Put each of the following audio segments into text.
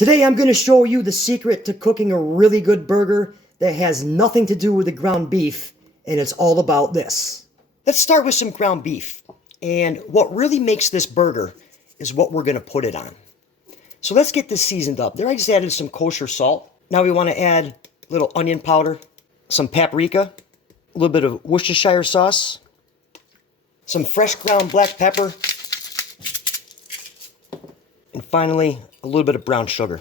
Today I'm going to show you the secret to cooking a really good burger that has nothing to do with the ground beef, and it's all about this. Let's start with some ground beef. And what really makes this burger is what we're going to put it on. So let's get this seasoned up. There I just added some kosher salt. Now we want to add a little onion powder, some paprika, a little bit of Worcestershire sauce, some fresh ground black pepper, and finally a little bit of brown sugar.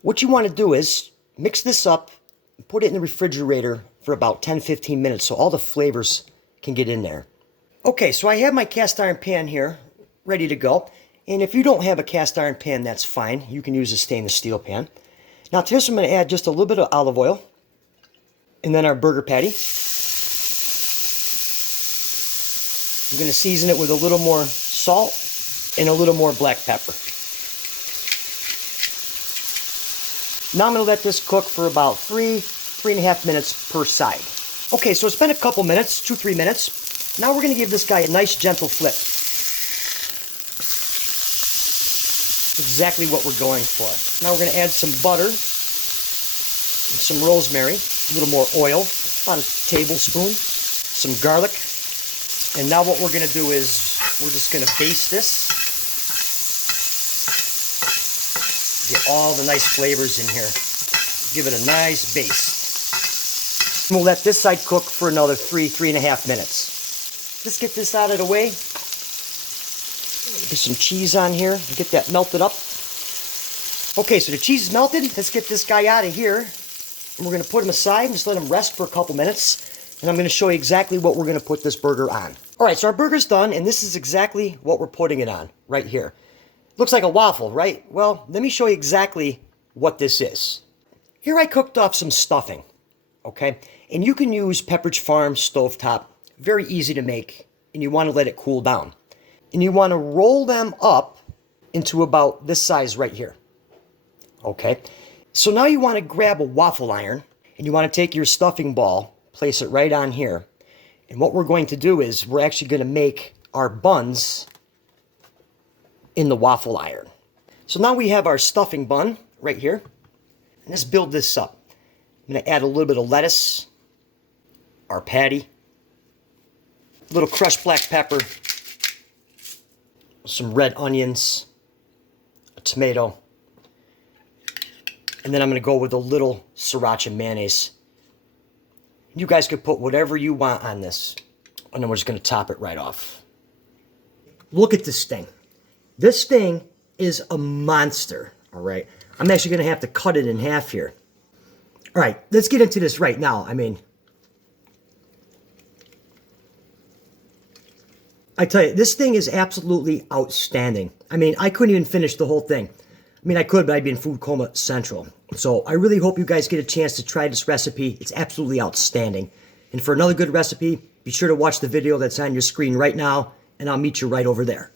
What you want to do is mix this up and put it in the refrigerator for about 10-15 minutes so all the flavors can get in there. Okay, so I have my cast iron pan here ready to go. And if you don't have a cast iron pan, that's fine. You can use a stainless steel pan. Now to this I'm going to add just a little bit of olive oil and then our burger patty. I'm going to season it with a little more salt and a little more black pepper. Now I'm going to let this cook for about 3.5 minutes per side. Okay, so it's been a couple minutes, 2-3 minutes. Now we're going to give this guy a nice gentle flip. Exactly what we're going for. Now we're going to add some butter and some rosemary, a little more oil, about a tablespoon, some garlic. And now what we're going to do is we're just going to baste this. Get all the nice flavors in here. Give it a nice baste. And we'll let this side cook for another 3.5 minutes. Let's get this out of the way. Get some cheese on here and get that melted up. Okay, so the cheese is melted. Let's get this guy out of here. And we're going to put him aside and just let him rest for a couple minutes. And I'm going to show you exactly what we're going to put this burger on. Alright, so our burger's done, and this is exactly what we're putting it on right here. Looks like a waffle, right? Well, let me show you exactly what this is. Here I cooked up some stuffing, okay? And you can use Pepperidge Farm stovetop. Very easy to make, and you want to let it cool down. And you want to roll them up into about this size right here. Okay? So now you want to grab a waffle iron, and you want to take your stuffing ball, place it right on here. And what we're going to do is we're actually going to make our buns in the waffle iron. So now we have our stuffing bun right here. And let's build this up. I'm going to add a little bit of lettuce, our patty, a little crushed black pepper, some red onions, a tomato, and then I'm going to go with a little sriracha mayonnaise. You guys could put whatever you want on this, and then we're just going to top it right off. Look at this thing. This thing is a monster, all right? I'm actually going to have to cut it in half here. All right, let's get into this right now. I tell you, this thing is absolutely outstanding. I couldn't even finish the whole thing. I could, but I'd be in food coma central. So I really hope you guys get a chance to try this recipe. It's absolutely outstanding. And for another good recipe, be sure to watch the video that's on your screen right now, and I'll meet you right over there.